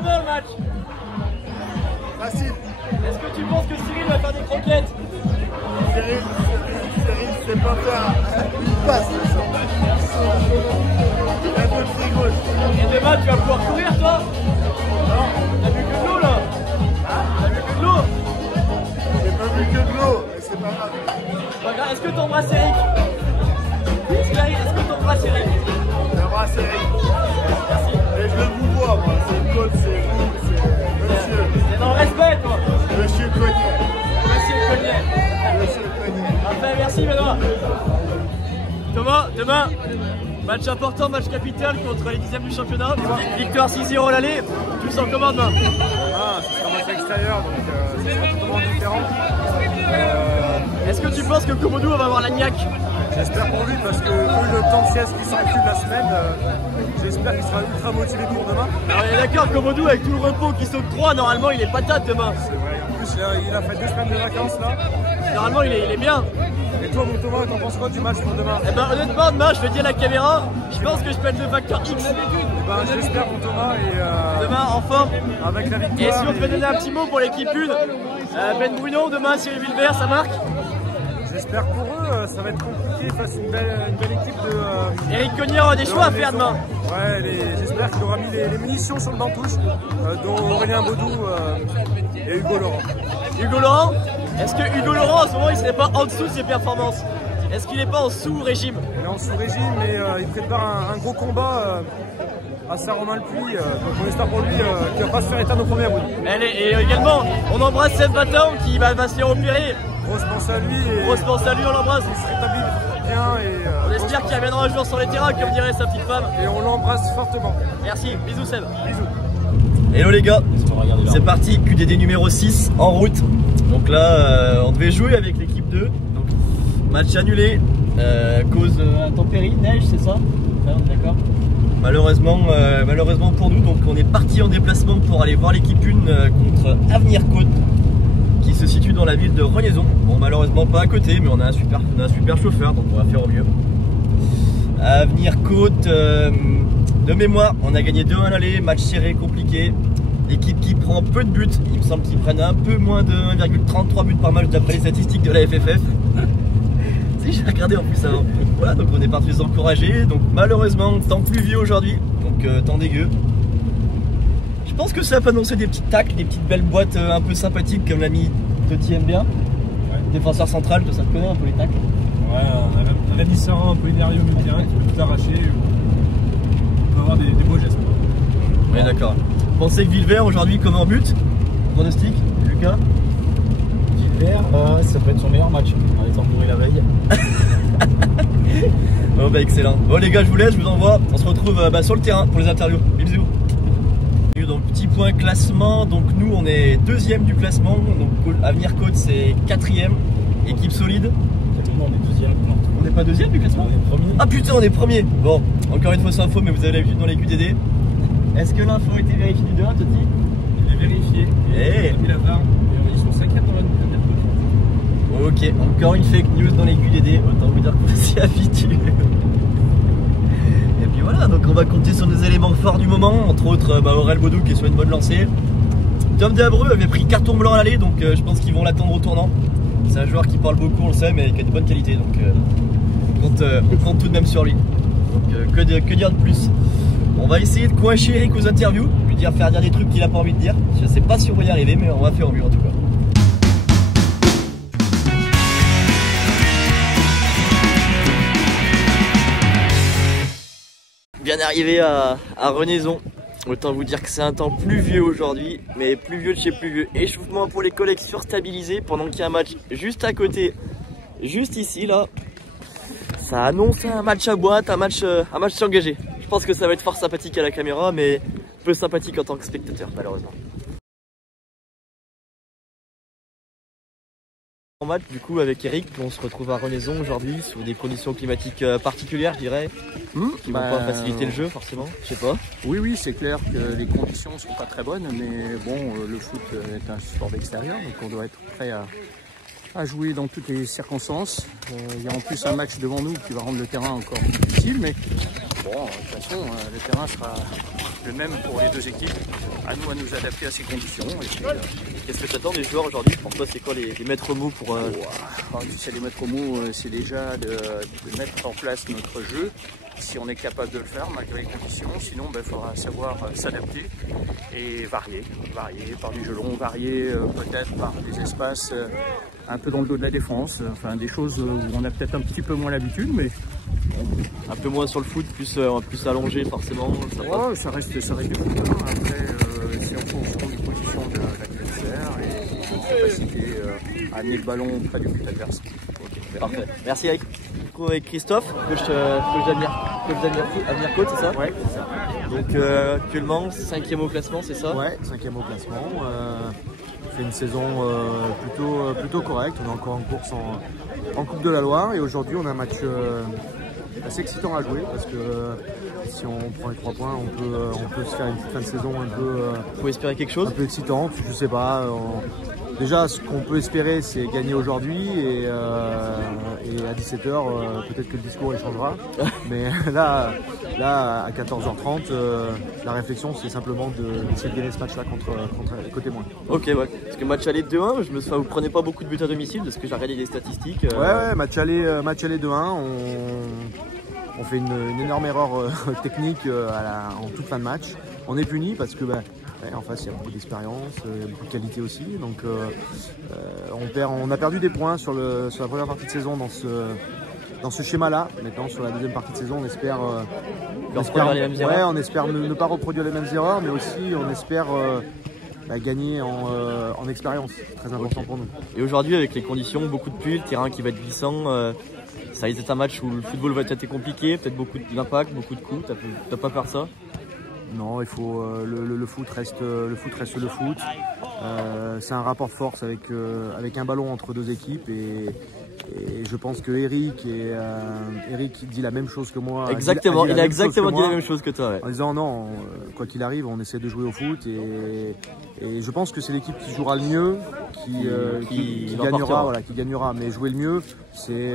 combien le match? Facile. Est-ce que tu penses que Cyril va faire des croquettes? Cyril sait pas faire une passe. Il a un peu de pied gauche. Et demain tu vas pouvoir courir toi? Non. T'as vu que de l'eau là? Hein? T'as vu que de l'eau? J'ai pas vu que de l'eau, mais c'est pas grave. Est-ce que t'embrasses Eric? Est-ce que t'embrasses Eric? J'embrasse Eric. Merci. Et je vous vois, moi. C'est le coach, c'est vous, c'est monsieur. C'est dans le respect toi. Monsieur Cognet. Monsieur Cognet. Monsieur Cognet. Parfait, merci Benoît. Thomas, demain, match important, match capital contre les 10e du championnat. Victoire 6-0 l'aller. Tu le sens comment demain? Ah, c'est un match extérieur, donc c'est totalement différent. Est-ce que tu penses que Komodo va avoir la niaque? J'espère pour lui, parce que vu le temps de sieste qui s'encule la semaine, j'espère qu'il sera ultra motivé pour demain. Alors, on est d'accord, Komodo avec tout le repos qui s'octroie, normalement il est patate demain. C'est vrai, en plus il a fait 2 semaines de vacances là. Normalement il est bien. Et toi mon Thomas, t'en penses quoi du match pour demain? Eh ben honnêtement demain je le dis à la caméra, je pense que je peux être le facteur X. J'espère pour Thomas et Demain en forme. avec la victoire. Et si on devait donner un petit mot pour l'équipe 1, Ben Bruno, demain Cyril Villevert, ça marque? J'espère pour eux, ça va être compliqué face à une belle équipe de... Eric Cognet aura des choix à faire demain. Ouais, j'espère qu'il aura mis les munitions sur le banc touche, dont Aurélien Baudou et Hugo Laurent. Hugo Laurent? Est-ce que Hugo Laurent en ce moment il serait pas en dessous de ses performances? Est-ce qu'il n'est pas en sous-régime? Il est en sous-régime, mais il prépare un gros combat à Saint-Romain-le-Puy, donc on espère pour lui qu'il va pas se faire éteindre au premier round. Et également, on embrasse Seb Batan qui va se faire opérer. Grosse pense à lui et Grosse pense à lui, on l'embrasse. il se rétablit bien et On espère qu'il reviendra un jour sur les terrains, comme dirait sa petite femme. et on l'embrasse fortement. Merci, bisous Seb. Bisous. Hello les gars, c'est parti, QDD numéro 6 en route. Donc là on devait jouer avec l'équipe 2, donc match annulé cause intempéries, neige c'est ça? Ouais, on est d'accord. Malheureusement pour nous, donc on est parti en déplacement pour aller voir l'équipe 1 contre Avenir Côte qui se situe dans la ville de Renaison. Bon malheureusement pas à côté, mais on a un super chauffeur, donc on va faire au mieux. Avenir Côte, de mémoire, on a gagné 2-1 à l'aller, match serré, compliqué. Équipe qui prend peu de buts, il me semble qu'ils prennent un peu moins de 1,33 buts par match d'après les statistiques de la FFF. Si, j'ai regardé en plus avant. Voilà, donc on est parti les encourager. Donc malheureusement, temps pluvieux aujourd'hui, donc temps dégueu. Je pense que ça peut annoncer des petites tacles, des petites belles boîtes un peu sympathiques comme l'ami Totti aime bien. Ouais. Défenseur central, toi ça te connaît un peu les tacles? Ouais, on a mis ça un peu énervé au milieu de terrain qui peut tout arracher. On peut avoir des beaux gestes. Oui, d'accord. Pensez que Villevert aujourd'hui comme en but? Pronostic, Lucas? Villevert, ça peut être son meilleur match en étant bourré la veille. Bon bah excellent. Bon les gars, je vous laisse, je vous envoie. On se retrouve sur le terrain pour les interviews. Bisous. Donc petit point classement, donc nous on est 2e du classement, donc Avenir Côte c'est 4e, équipe solide. On est 2e. On n'est pas 2e du classement? On est premier. Ah putain, on est premier. Bon, encore une fausse info, mais vous avez l'habitude dans les QDD. Est-ce que l'info a été vérifiée du 2-1, Totti? Il est vérifié. Hey. Il a VAR. Ils sont 5e dans la Ok, encore une fake news dans les QDD, autant vous dire qu'on s'y habitue. Et puis voilà, donc on va compter sur nos éléments forts du moment, entre autres Aurel Baudou qui est sur une bonne lancée. Tom Deabreu avait pris carton blanc à l'aller, donc je pense qu'ils vont l'attendre au tournant. C'est un joueur qui parle beaucoup, on le sait, mais qui a de bonnes qualités, donc on compte tout de même sur lui. Donc que dire de plus? On va essayer de coincher Eric aux interviews, lui faire dire des trucs qu'il n'a pas envie de dire. Je sais pas si on va y arriver, mais on va faire au mieux en tout cas. Bien arrivé à Renaison, autant vous dire que c'est un temps pluvieux aujourd'hui, mais pluvieux de chez pluvieux. Échauffement pour les collègues surstabilisés pendant qu'il y a un match juste à côté, juste ici là. Ça annonce un match à boîte, un match engagé. Je pense que ça va être fort sympathique à la caméra, mais peu sympathique en tant que spectateur malheureusement. En match du coup avec Eric, on se retrouve à Renaison aujourd'hui sous des conditions climatiques particulières, je dirais, qui vont pas faciliter le jeu forcément, je sais pas. Oui, c'est clair que les conditions sont pas très bonnes, mais bon, le foot est un sport d'extérieur, donc on doit être prêt à jouer dans toutes les circonstances. Il y a en plus un match devant nous qui va rendre le terrain encore plus difficile, mais bon, bon, de toute façon, le terrain sera le même pour les deux équipes. À nous nous adapter à ces conditions. Qu'est-ce que tu attends des joueurs aujourd'hui? Pour toi, c'est quoi les maîtres mots pour... Tu sais, les maîtres mots, c'est déjà de mettre en place notre jeu. Si on est capable de le faire malgré les conditions, sinon il faudra savoir s'adapter et varier par du jeu long, varier peut-être par des espaces un peu dans le dos de la défense, enfin des choses où on a peut-être un petit peu moins l'habitude, mais un peu moins sur le foot, plus allongé forcément. Ça reste du foot. Après, c'est en fonction des positions de l'adversaire et une capacité à amener le ballon près du but adverse. Okay, parfait. Merci Eric. Avec Christophe, coach d'Avenir Côte, c'est ça? Ouais, c'est ça. Donc actuellement 5e au classement, c'est ça? Ouais, 5e au classement. On fait une saison plutôt correcte. On est encore en course en Coupe de la Loire et aujourd'hui on a un match assez excitant à jouer parce que si on prend les 3 points, on peut se faire une fin de saison un peu. Faut espérer quelque chose? Un peu excitante, je sais pas. Déjà, ce qu'on peut espérer, c'est gagner aujourd'hui et à 17h, peut-être que le discours il changera. Mais là, à 14h30, la réflexion, c'est simplement d'essayer de gagner ce match-là contre côté moins. Ok, ouais. Parce que match aller 2-1, vous prenez pas beaucoup de buts à domicile, parce que j'ai regardé les statistiques. Ouais, match aller 2-1. On fait une énorme erreur technique en toute fin de match. On est puni parce que en face il y a beaucoup d'expérience, il y a beaucoup de qualité aussi. Donc on a perdu des points sur la première partie de saison dans ce schéma-là. Maintenant sur la deuxième partie de saison on espère ne pas reproduire les mêmes erreurs, mais aussi on espère gagner en expérience. C'est très important pour nous. Et aujourd'hui avec les conditions, beaucoup de pluie, le terrain qui va être glissant, ça risque d'être un match où le football va être compliqué, peut-être beaucoup d'impact, beaucoup de coups. T'as pas peur de ça? Non, il faut le foot reste le foot. C'est un rapport de force avec un ballon entre deux équipes et je pense que Eric dit la même chose que moi. Exactement, il a exactement dit la même chose que toi. Ouais. En disant non, quoi qu'il arrive, on essaie de jouer au foot et je pense que c'est l'équipe qui jouera le mieux, qui gagnera. Mais jouer le mieux, c'est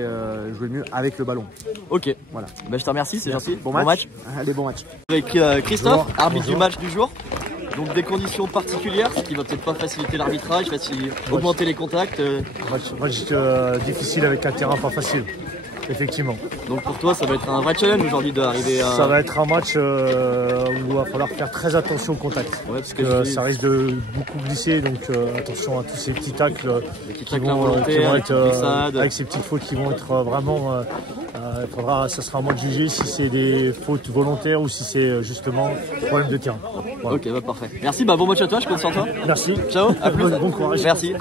jouer le mieux avec le ballon. Ok, voilà. Je te remercie, c'est gentil. Bon match. Allez, bon match. Avec Christophe, arbitre du match du jour. Donc des conditions particulières, ce qui va peut-être pas faciliter l'arbitrage, augmenter les contacts. Match difficile avec un terrain pas facile, effectivement. Donc pour toi, ça va être un vrai challenge aujourd'hui d'arriver à... Ça va être un match où il va falloir faire très attention au contact. Ouais, parce que ça risque de beaucoup glisser, donc attention à tous ces petits tacles qui vont être avec ces petites fautes qui vont être vraiment... ça sera à moi de juger si c'est des fautes volontaires ou si c'est justement problème de terrain. Voilà. Ok, parfait. Merci, bon match à toi, je compte sur toi. Merci. Ciao, à plus. Bon courage. Merci.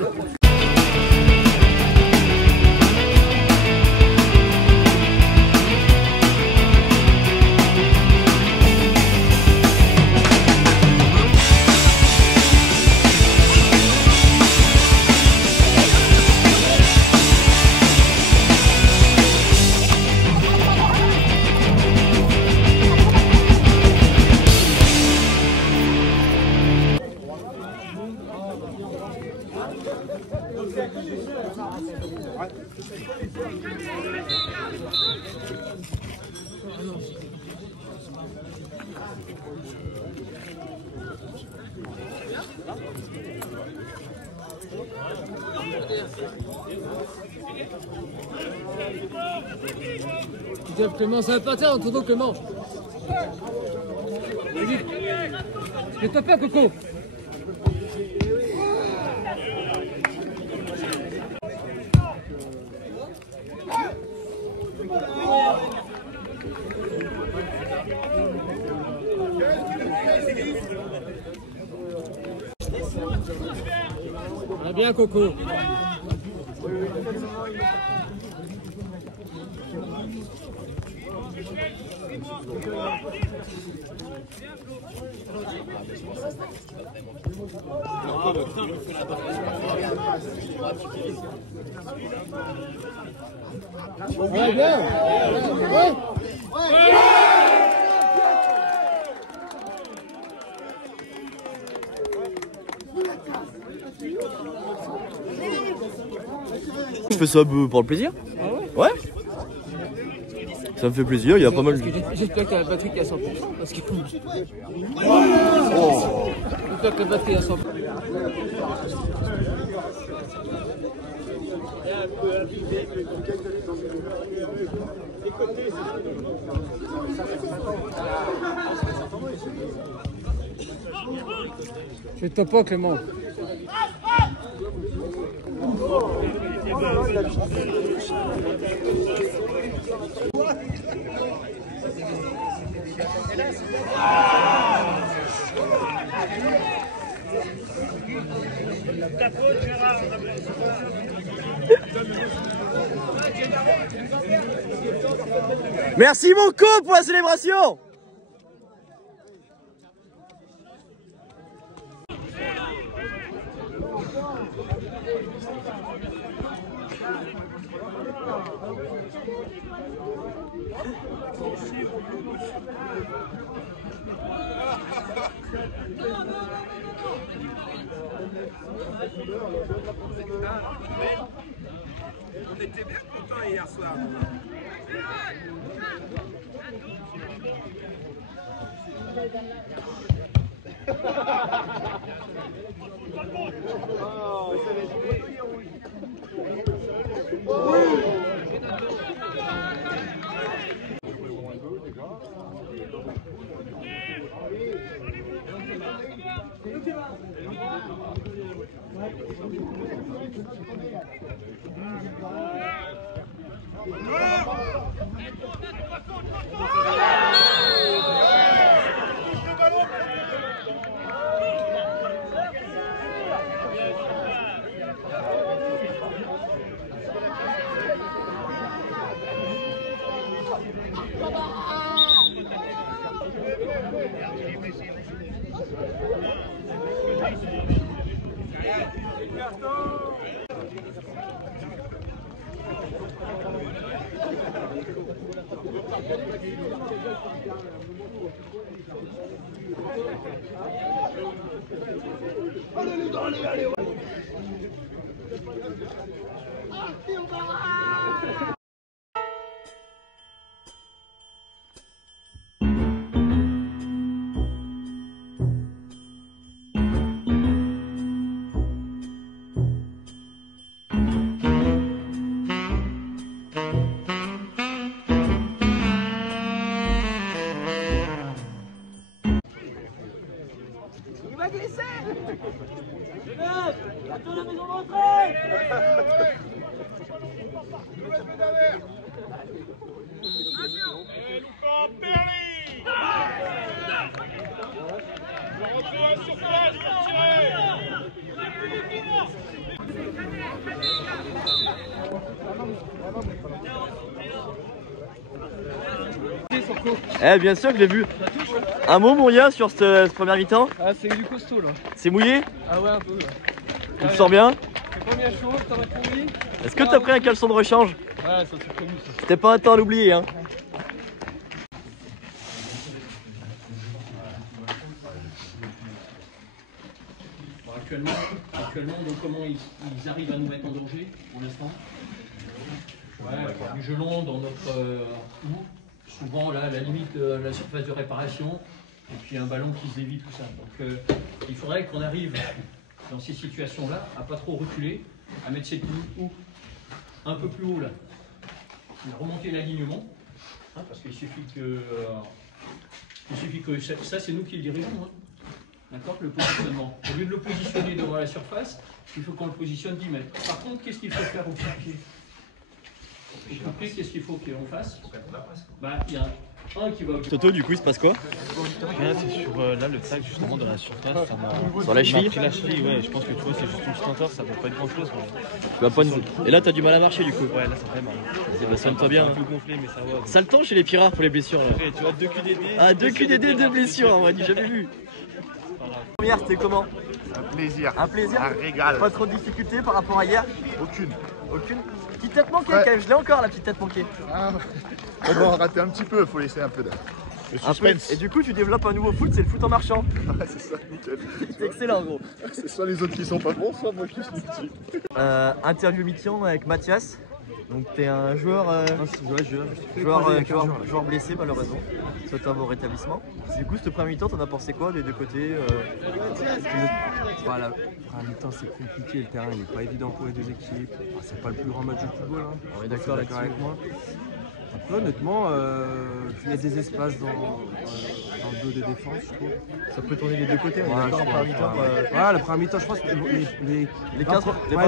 Clément, ça va partir en tournant Clément. Vas-y. Ne t'en pas, Coco. Bien, Coco. Ouais, bien. Ouais. Je fais ça pour le plaisir. Ah ouais? Ouais. Ça me fait plaisir, il y a pas mal. J'espère que t'as la batterie qui est à 100%. Parce que. J'espère que la batterie est à 100%. Je t'en pas, Clément. Merci mon co pour la célébration. On était bien contents hier soir. Eh bien sûr que j'ai vu. Un mot mon gars sur ce première mi-temps. Ah c'est du costaud là. C'est mouillé? Ah ouais un peu. Tu te sens bien? C'est pas bien chaud, t'as répondu? Est-ce que t'as pris un caleçon de rechange? Ouais ça c'est prévu. C'était pas un temps à l'oublier hein. Bon, actuellement donc comment ils arrivent à nous mettre en danger pour l'instant? Ouais, du gelon dans notre bout. Souvent là, à la limite de la surface de réparation, et puis un ballon qui se dévie, tout ça. Donc il faudrait qu'on arrive dans ces situations-là à pas trop reculer, à mettre cette ligne un peu plus haut là, remonter l'alignement, hein, parce qu'il suffit que ça c'est nous qui le dirigeons, hein. D'accord, le positionnement. Au lieu de le positionner devant la surface, il faut qu'on le positionne 10 mètres. Par contre, qu'est-ce qu'il faut faire au pied? Qu'est-ce qu'il faut qu'on fasse? Bah, il y a un qui va... Toto, du coup, il se passe quoi? C'est sur là le tac justement dans la surface. Sur la cheville? La cheville, ouais, je pense que tu vois, c'est juste une petite entorse, ça vaut pas de grand chose. Et là, t'as du mal à marcher du coup? Ouais, là ça fait mal. Bah, ça me toi bien. Un peu gonflé, mais ça va. Ça le temps chez les pirates pour les blessures. Là. Tu vois, 2 QDD. Ah, 2 QDD, 2 blessures, on du jamais vu. Première, c'était comment? Un plaisir. Un plaisir? Un régal. Pas trop de difficultés par rapport à hier? Aucune. Aucune? Petite tête manquée quand même, je l'ai encore la petite tête manquée. Ah, on va rater un petit peu, faut laisser un peu de suspense. Et du coup, tu développes un nouveau foot, c'est le foot en marchant. Ouais, c'est ça, nickel. C'est excellent, gros. C'est soit les autres qui sont pas bons, soit moi qui suis petit. Interview mi-temps avec Mathias. Donc t'es un joueur, joueur blessé malheureusement. Souhaite un bon rétablissement. Du coup, ce premier mi-temps, t'en as pensé quoi des deux côtés Voilà, premier mi-temps c'est compliqué, le terrain il n'est pas évident pour les deux équipes. C'est pas le plus grand match de football. Hein. On est d'accord avec moi. Après, honnêtement, il y a des espaces dans le dos des défenses, je trouve. Ça peut tourner des deux côtés, on est d'accord en premier mi-temps. Le premier mi-temps, je pense que les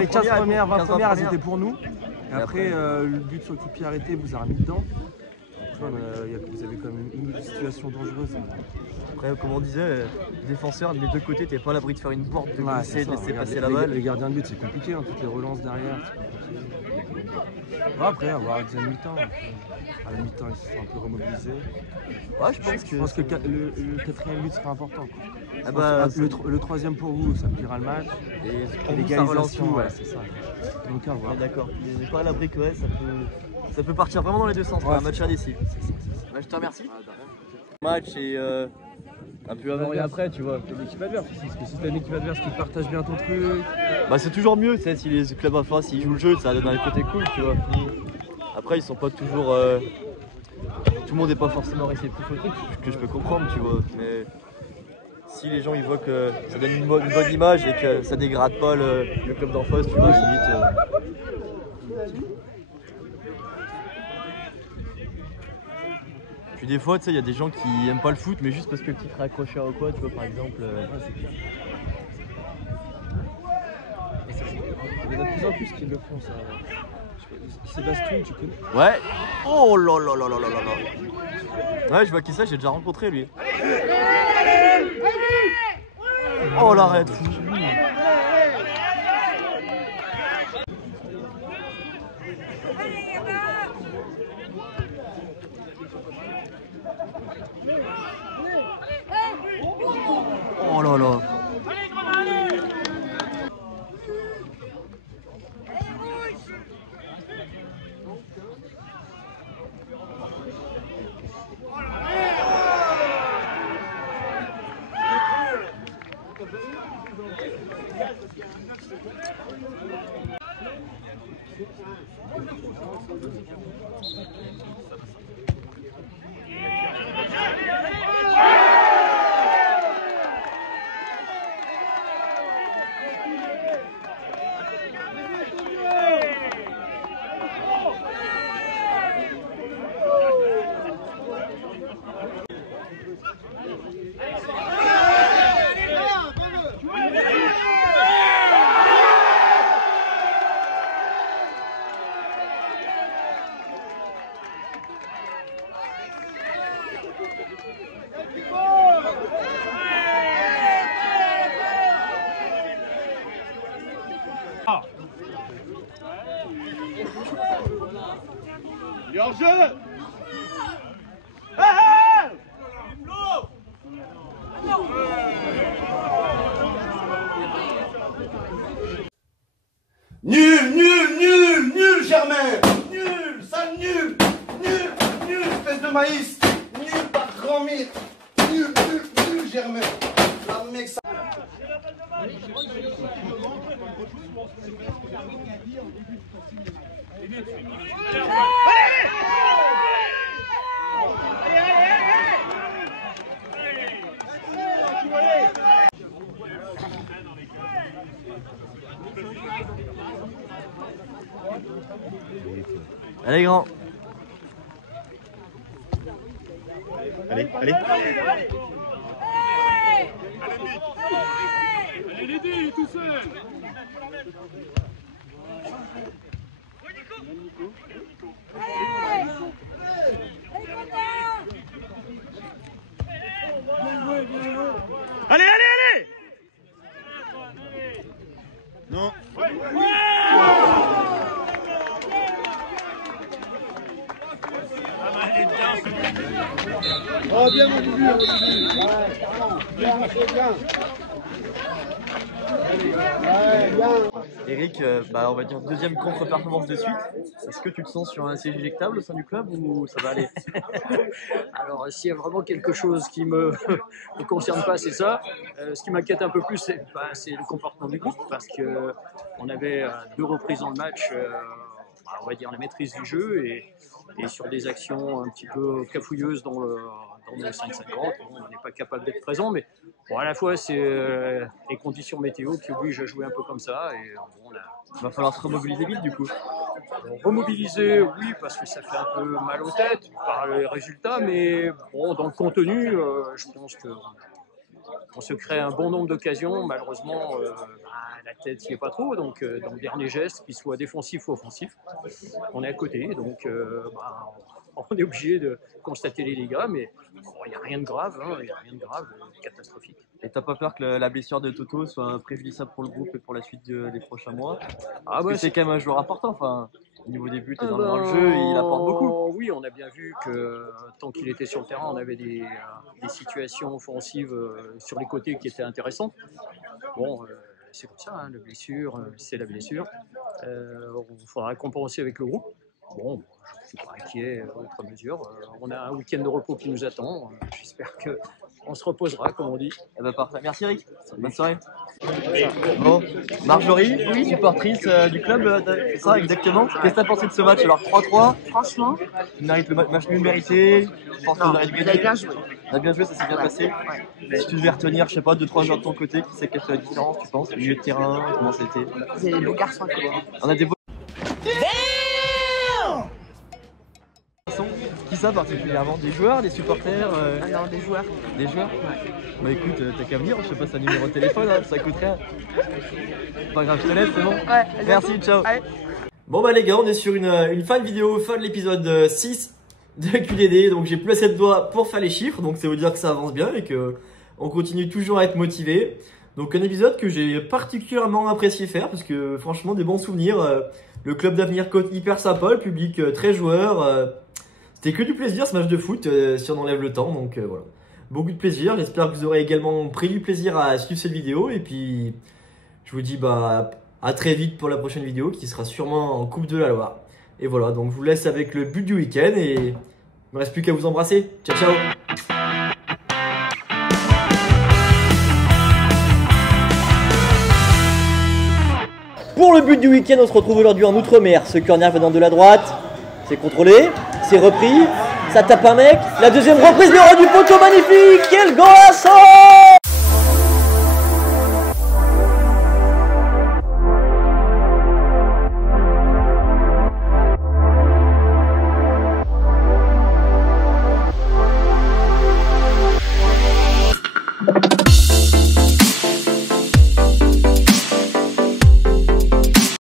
15 premières, 20 premières, elles étaient pour nous. Et après, le but sur le coup de pied arrêté vous a remis dedans. Après, vous avez quand même une situation dangereuse. Après, comme on disait, défenseur des deux côtés, t'es pas à l'abri de faire une porte, de glisser, de laisser passer la balle. Les gardiens de but, c'est compliqué, hein, toutes les relances derrière. Après, avoir la deuxième mi-temps. À la mi-temps, ils se sont un peu remobilisés. Ouais, je pense que le quatrième but sera important. Ah bah, le troisième pour vous, ça pliera le match. Et l'égalisation, ouais, c'est ça. Donc à voir. D'accord. On n'est pas à l'abri que ça peut partir vraiment dans les deux sens. Ouais, un match indécis. Bah, je te remercie. Match et un peu avant et après, tu vois. L'équipe adverse, parce que si t'as une équipe adverse qui partage bien ton truc. Bah c'est toujours mieux, tu sais, si les clubs en face ils jouent le jeu, ça donne un côté cool, tu vois. Après ils sont pas toujours. Tout le monde n'est pas forcément réceptif au truc, ce que je peux comprendre, tu vois. Mais si les gens ils voient que ça donne une bonne image et que ça dégrade pas le club d'en face, tu vois, limite. Puis des fois, tu sais, il y a des gens qui aiment pas le foot, mais juste parce que le titre est accrocheur ou quoi, tu vois, par exemple. Il y en a de plus en plus qui le font, ça. Sébastien, tu connais? Ouais. Oh là là là là là là là. Ouais, je vois qui ça, j'ai déjà rencontré lui. Oh l'arrête. Oh là là. Hors-jeu. Nul, Germain. Nul, sale nul, espèce de maïs. Nul, par grand mire. Nul, Germain. La mec, ça... Allez grand. Allez. Allez l'aider, il est tout seul. Allez. Non. Oh, bien mon Dudu. Bien. Eric, on va dire deuxième contre-performance de suite. Est-ce que tu te sens sur un siège éjectable au sein du club ou ça va aller? Alors, s'il y a vraiment quelque chose qui me concerne pas, c'est ça. Ce qui m'inquiète un peu plus, c'est le comportement du groupe, parce qu'on avait 2 reprises dans le match on va dire, la maîtrise du jeu et sur des actions un petit peu cafouilleuses dans nos 5-50. On n'est pas capable d'être présent, mais bon, à la fois c'est les conditions météo qui obligent à jouer un peu comme ça. Et bon, il va falloir se remobiliser vite du coup. Remobiliser, oui, parce que ça fait un peu mal aux têtes par les résultats, mais bon, dans le contenu, je pense que on se crée un bon nombre d'occasions. Malheureusement, la tête n'y est pas trop. Donc, dans le dernier geste, qu'il soit défensif ou offensif, on est à côté. Donc, on est obligé de constater les dégâts, mais il n'y a rien de grave, il n'y a rien de grave, catastrophique. Et t'as pas peur que la blessure de Toto soit préjudiciable pour le groupe et pour la suite des prochains mois? Ah ouais, c'est quand même un joueur important. Enfin, au niveau des buts et dans le jeu, il apporte beaucoup. Oui, on a bien vu que tant qu'il était sur le terrain, on avait des situations offensives sur les côtés qui étaient intéressantes. Bon, c'est comme ça, hein, la blessure, c'est la blessure. Il faudra compenser avec le groupe. Bon, je ne suis pas inquiet outre mesure. On a un week-end de repos qui nous attend. J'espère qu'on se reposera, comme on dit. Eh ben, parfait. Merci Eric. Bonne soirée. Bon, Marjorie, supportrice du club, c'est ça exactement. Qu'est-ce que tu as pensé de ce match? Alors 3-3. Franchement, le match nul mérité. On a bien joué. On a bien joué, ça s'est bien passé. Ouais. Si tu devais retenir, je sais pas, 2-3 joueurs de ton côté, qui sait quelle fait la différence, tu penses? Milieu de terrain, comment ça a été? Vous avez des beaux garçons à côté. On a des beaux Qui ça particulièrement? Des joueurs, des supporters Non, des joueurs. Des joueurs? Ouais. Bah écoute, t'as qu'à venir, je sais pas, c'est un numéro de téléphone, hein, ça coûte rien. Pas grave, je te laisse, c'est bon? Ouais, merci, ciao. Allez. Bon bah les gars, on est sur une fin de vidéo, fin de l'épisode 6 de QDD, donc j'ai plus assez de doigts pour faire les chiffres, donc ça veut dire que ça avance bien et que on continue toujours à être motivé. Donc un épisode que j'ai particulièrement apprécié faire, parce que franchement des bons souvenirs, le club d'Avenir Côte hyper sympa, le public très joueur, c'était que du plaisir ce match de foot si on enlève le temps, donc voilà. Beaucoup de plaisir, j'espère que vous aurez également pris du plaisir à suivre cette vidéo et puis je vous dis bah à très vite pour la prochaine vidéo qui sera sûrement en Coupe de la Loire. Et voilà, donc je vous laisse avec le but du week-end et il ne me reste plus qu'à vous embrasser. Ciao ciao. Pour le but du week-end, on se retrouve aujourd'hui en Outre-mer. Ce corner venant de la droite, c'est contrôlé, c'est repris, ça tape un mec. La deuxième reprise, le ras du poteau, magnifique. Quel golasso!